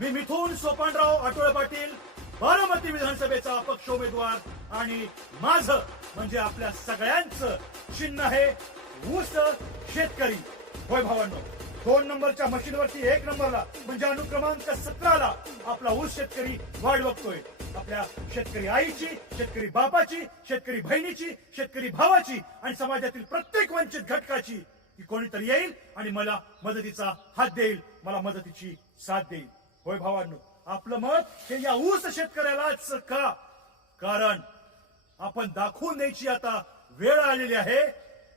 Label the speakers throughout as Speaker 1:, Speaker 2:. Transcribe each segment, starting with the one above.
Speaker 1: मी मिथून सोपानराव आठवळे पाटील बारामती विधानसभेचा अपक्ष उमेदवार आणि माझं म्हणजे आपल्या सगळ्यांचं चिन्ह आहे ऊस शेतकरी. होय भावांनो दोन नंबरच्या मशीनवरती एक नंबरला म्हणजे अनुक्रमांक सतराला आपला ऊस शेतकरी वाढ बघतोय. आपल्या शेतकरी आईची शेतकरी बापाची शेतकरी बहिणीची शेतकरी भावाची आणि समाजातील प्रत्येक वंचित घटकाची की कोणीतरी येईल आणि मला मदतीचा हात देईल मला मदतीची साथ देईल. होय भावांनो आपलं मत हे या ऊस शेतकऱ्यालाच का कारण आपण दाखवून द्यायची आता वेळ आलेली आहे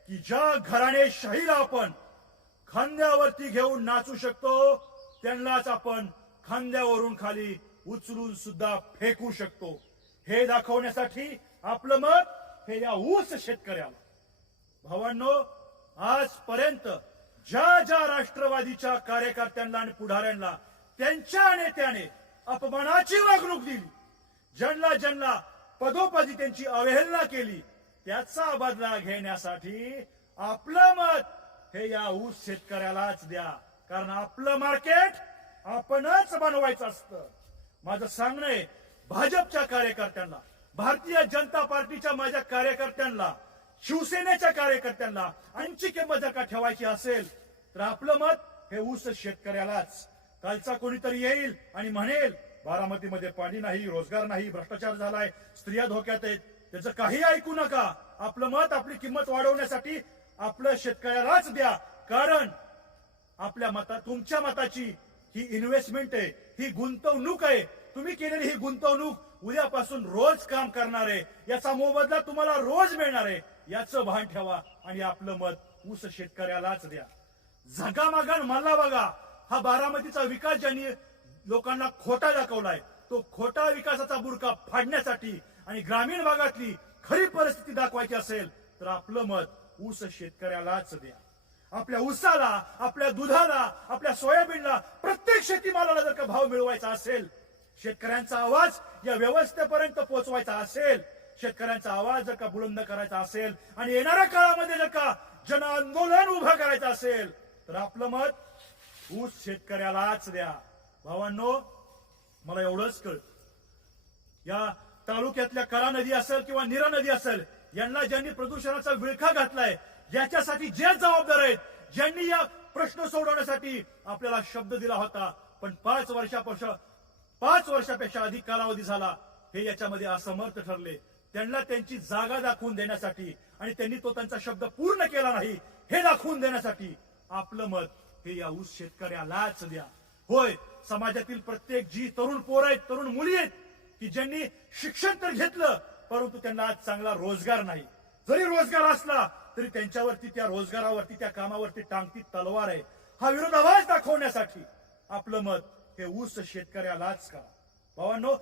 Speaker 1: की ज्या घराणे शाहीला आपण खांद्यावरती घेऊन नाचू शकतो त्यांनाच आपण खांद्यावरून खाली उचलून सुद्धा फेकू शकतो. हे दाखवण्यासाठी आपलं मत हे या ऊस शेतकऱ्याला. भावांनो आजपर्यंत ज्या ज्या राष्ट्रवादीच्या कार्यकर्त्यांना आणि पुढाऱ्यांना त्यांच्या नेत्याने अपमानाची वागणूक दिली. ज्यांना ज्यांना पदोपदी त्यांची अवहेलना केली त्याचा बदला घेण्यासाठी आपलं मत हे या ऊस शेतकऱ्यालाच द्या. कारण आपलं मार्केट आपणच बनवायचं असतं. माझं सांगणं आहे भाजपच्या कार्यकर्त्यांना भारतीय जनता पार्टीच्या माझ्या कार्यकर्त्यांना शिवसेनेच्या कार्यकर्त्यांना आणखी किंमत जर का ठेवायची असेल तर आपलं मत हे ऊस शेतकऱ्यालाच. कालचा कोणीतरी येईल आणि म्हणेल बारामतीमध्ये पाणी नाही रोजगार नाही भ्रष्टाचार झालाय स्त्रिया धोक्यात आहेत. त्याचं काही ऐकू नका. आपलं मत आपली किंमत वाढवण्यासाठी आपलं शेतकऱ्यालाच द्या. कारण आपल्या मता तुमच्या मताची ही इन्व्हेस्टमेंट आहे ही गुंतवणूक आहे. तुम्ही केलेली ही गुंतवणूक उद्यापासून रोज काम करणार आहे. याचा मोबदला तुम्हाला रोज मिळणार आहे. याचं भान ठेवा आणि आपलं मत ऊस शेतकऱ्यालाच द्या. झगामागण मला बघा. हा बारामतीचा विकास ज्यांनी लोकांना खोटा दाखवलाय तो खोटा विकासाचा बुरका फाडण्यासाठी आणि ग्रामीण भागातली खरी परिस्थिती दाखवायची असेल तर आपलं मत ऊस शेतकऱ्यालाच द्या. आपल्या ऊसाला आपल्या दुधाला आपल्या सोयाबीनला प्रत्येक शेतीमालाला जर का भाव मिळवायचा असेल शेतकऱ्यांचा आवाज या व्यवस्थेपर्यंत पोहोचवायचा असेल शेतकऱ्यांचा आवाज जर का बुलंद करायचा असेल आणि येणाऱ्या काळामध्ये जर का जन आंदोलन उभं करायचं असेल तर आपलं मत ऊस शेतकऱ्यालाच द्या. भावांनो मला एवढंच कळत या तालुक्यातल्या करा नदी असेल किंवा निरा नदी असेल यांना ज्यांनी प्रदूषणाचा विळखा घातलाय याच्यासाठी जे जबाबदार आहेत ज्यांनी या प्रश्न सोडवण्यासाठी आपल्याला शब्द दिला होता पण पाच वर्षापेक्षा पाच वर्षापेक्षा अधिक कालावधी झाला हे याच्यामध्ये असमर्थ ठरले. त्यांना त्यांची जागा दाखवून देण्यासाठी आणि त्यांनी तो त्यांचा शब्द पूर्ण केला नाही हे दाखवून देण्यासाठी आपलं मत हे या ऊस शेतकऱ्यालाच द्या. होय समाजातील प्रत्येक जी तरुण पोर आहेत तरुण मुली आहेत की ज्यांनी शिक्षण तर घेतलं परंतु त्यांना आज चांगला रोजगार नाही. जरी रोजगार असला तरी त्यांच्यावरती त्या रोजगारावरती त्या कामावरती टांगती तलवार आहे. हा विरोधाभास दाखवण्यासाठी आपलं मत हे ऊस शेतकऱ्यालाच का भावांनो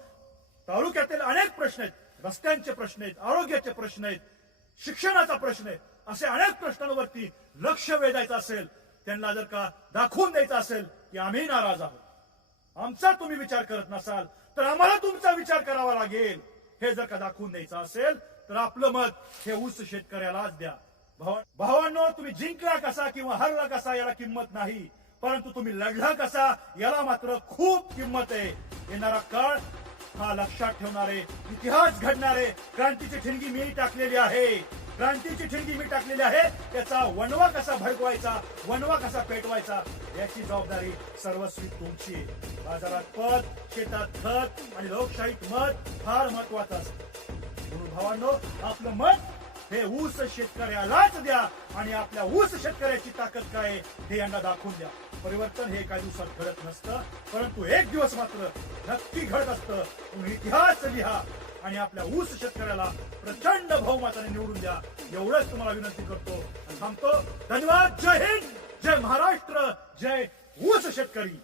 Speaker 1: तालुक्यातील अनेक प्रश्न आहेत रस्त्यांचे प्रश्न आहेत आरोग्याचे प्रश्न आहेत शिक्षणाचा प्रश्न आहे असे अनेक प्रश्नांवरती लक्ष वेधायचं असेल त्यांना जर का दाखवून द्यायचं असेल की आम्ही नाराज आहोत आमचा तुम्ही विचार करत नसाल तर आम्हाला तुमचा विचार करावा लागेल. हे जर का दाखवून द्यायचं असेल तर आपलं मत हे ऊस शेतकऱ्यालाच द्या. भावांनो तुम्ही जिंकला कसा किंवा हरला कसा याला किंमत नाही परंतु तुम्ही लढला कसा याला मात्र खूप किंमत आहे. येणारा काळ हा लक्षात ठेवणारे इतिहास घडणारे क्रांतीची ठिणगी मी टाकलेली आहे. क्रांतीची ठिणगी मी टाकलेली आहे. त्याचा वनवा कसा भडकवायचा वनवा कसा पेटवायचा याची जबाबदारी सर्वस्वी तुमची. बाजारात पद शेतात खत आणि लोकशाहीत मत फार महत्वाचं असतं. म्हणून भावांनो आपलं मत हे ऊस शेतकऱ्यालाच द्या आणि आपल्या ऊस शेतकऱ्याची ताकद काय आहे हे यांना दाखवून द्या. परिवर्तन हे एका दिवसात घडत नसतं परंतु एक दिवस मात्र नक्की घडत असतं. तुम्ही इतिहास लिहा. आणि आपल्या ऊस शेतकऱ्याला प्रचंड बहुमताने निवडून द्या. एवढंच तुम्हाला विनंती करतो. सांगतो थांबतो. धन्यवाद. जय हिंद. जय महाराष्ट्र. जय ऊस शेतकरी.